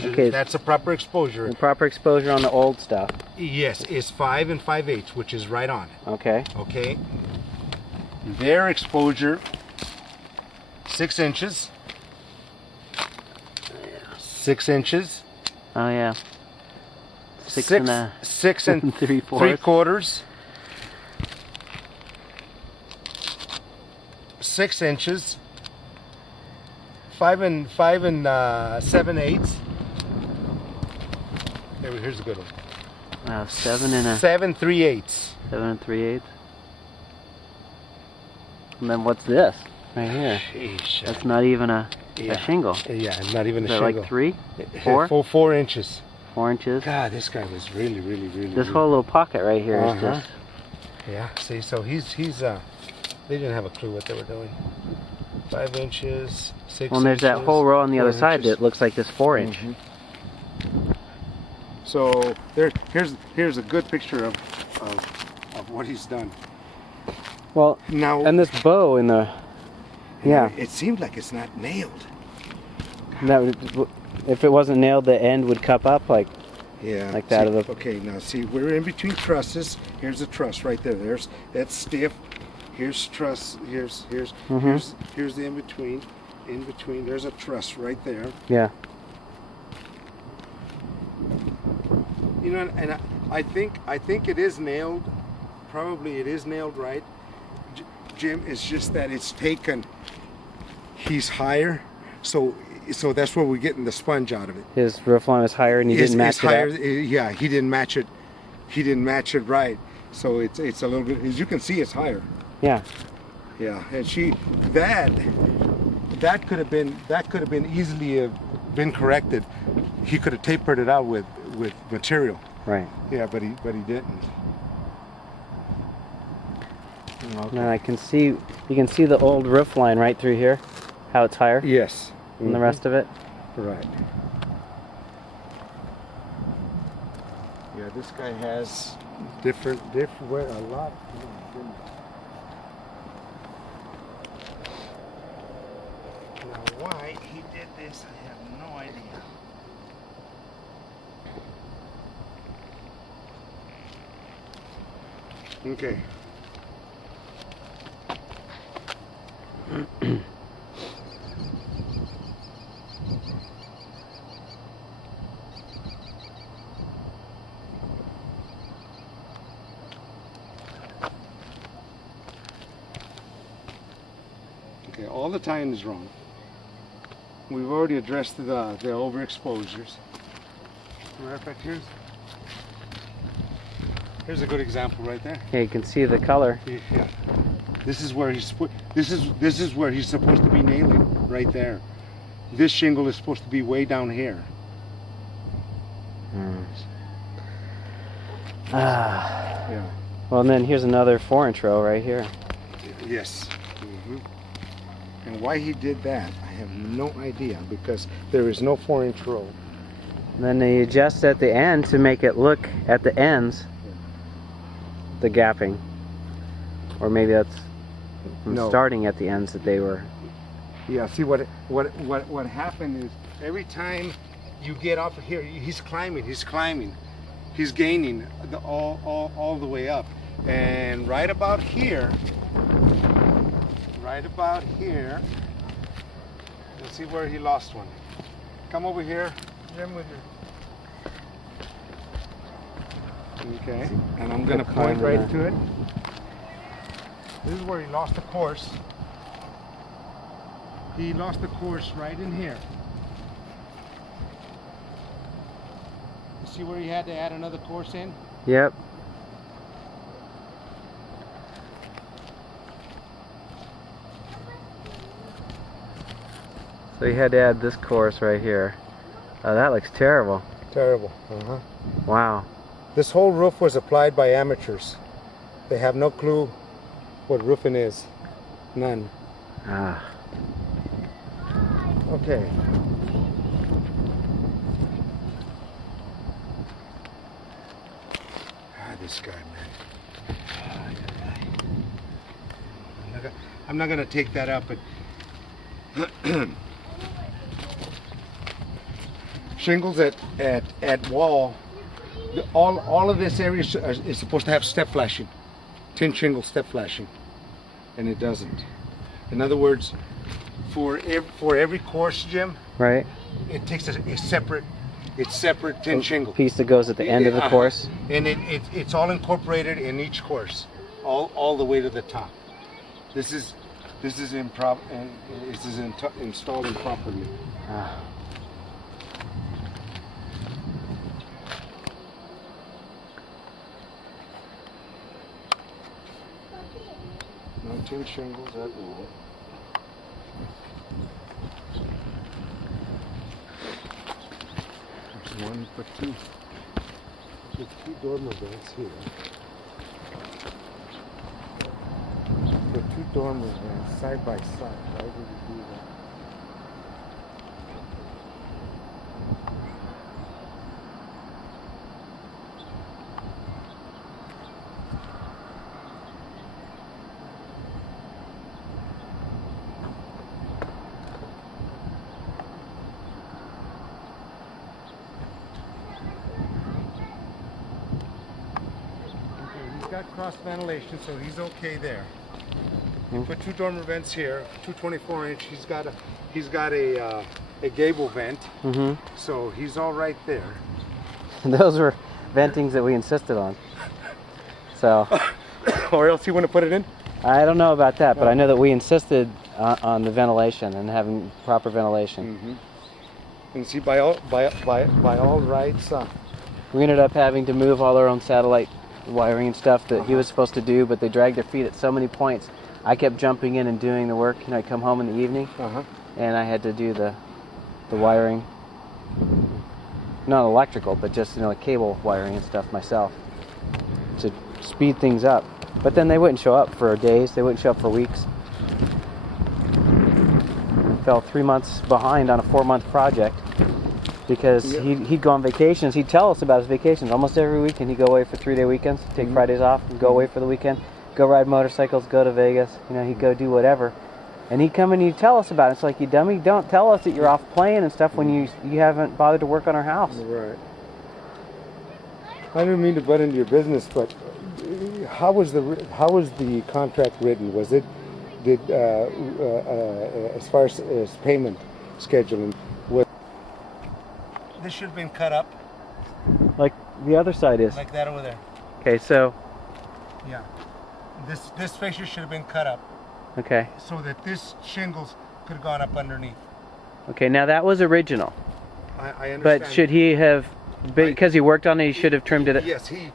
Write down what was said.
Okay, that's a proper exposure. the proper exposure on the old stuff. Yes, is 5 5/8, which is right on. Okay. Okay. Their exposure, 6 inches. 6 inches. Oh yeah. Six and a 6 and 3/4. 3/4. 6 inches. 5 and 7/8. Here's a good one. Wow, 7 and a 7 3/8. 7 3/8. And then what's this right here? Sheesh. That's not even a shingle. Yeah, not even a Is that shingle. like 3, 4? 4 inches. 4 inches. God, this guy was really. This whole little pocket right here is just. Yeah. See, so he's they didn't have a clue what they were doing. 5 inches, 6. Well, and there's that whole row on the other side that looks like this 4-inch. So here's a good picture of what he's done. Well, Now, and this bow in the. Yeah. It seemed like it's not nailed. That would, if it wasn't nailed, the end would cup up like. Yeah. Like that see, of the. Okay, now see, we're in between trusses. Here's the truss right there. That's stiff. Here's truss. Here's the in between. In between, there's a truss right there. Yeah. You know, and I think it is nailed. Probably it is nailed right. Jim, it's just that it's taken. He's higher, so that's where we're getting the sponge out of it. His roof line was higher, and he didn't match it higher, up. Yeah, he didn't match it. He didn't match it right. So it's a little bit. As you can see, it's higher. Yeah. Yeah, and that could have been easily been corrected. He could have tapered it out with material. Right. Yeah, but he didn't. Okay. And I can see, you can see the old roof line right through here, how it's higher. Yes. And the rest of it. Right. Yeah, this guy has different where a lot. Now, why he did this, I have no idea. Okay. Okay, all the tying is wrong. We've already addressed the overexposures. Matter of fact, here's a good example right there. Yeah, you can see the color. Yeah. This is where he's this is where he's supposed to be nailing right there. This shingle is supposed to be way down here. Yeah. Well, and then here's another 4-inch row right here. Yes. And why he did that, I have no idea, because there is no 4-inch row. And then they adjust at the end to make it look at the ends, the gapping. Or maybe that's from starting at the ends that they were. Yeah, see what happened is every time you get off of here, he's climbing, he's gaining all the way up. And right about here, you'll see where he lost one. Come over here, Jim, with your. Okay, and I'm gonna point right to it. This is where he lost the course. He lost the course right in here. You see where he had to add another course in? Yep. So you had to add this course right here. Oh, that looks terrible. Terrible. Wow. This whole roof was applied by amateurs. They have no clue what roofing is. None. Ah. Okay. This guy, man. I'm not gonna take that up, but shingles at wall, all of this area is supposed to have step flashing, tin shingle step flashing, and it doesn't. In other words, for every course, Jim, right, it takes a separate tin shingle piece that goes at the end of the course, and it's all incorporated in each course, all the way to the top. This is installed improperly. Ah. No tin shingles at all. There's one, but two dormer vents here. Put two dormer vents side by side. Why would you do that? Got cross ventilation, so he's okay there. You put two dormer vents here, 224-inch. He's got a gable vent, so he's all right there. Those were ventings that we insisted on. So, or else you want to put it in? I don't know about that, but I know that we insisted on the ventilation and having proper ventilation. And see, by all rights, we ended up having to move all our own satellite wiring and stuff that he was supposed to do, but they dragged their feet at so many points. I kept jumping in and doing the work. I'd come home in the evening, and I had to do the wiring, not electrical, but just cable wiring and stuff myself to speed things up. But then they wouldn't show up for days. They wouldn't show up for weeks. I fell 3 months behind on a 4-month project. Because he'd go on vacations. He'd tell us about his vacations. Almost every weekend he'd go away for 3-day weekends, take Fridays off, and go away for the weekend, go ride motorcycles, go to Vegas. He'd go do whatever. And he'd come and he'd tell us about it. It's like, you dummy, don't tell us that you're off playing and stuff when you haven't bothered to work on our house. Right. I didn't mean to butt into your business, but how was the contract written? Was it as far as payment scheduling? This should have been cut up. Like the other side is. Like that over there. Okay, so. Yeah. This fascia should have been cut up. Okay. So that this shingles could have gone up underneath. Okay, now that was original. I understand. But should he have, because he worked on it, he should have trimmed it? Yes, he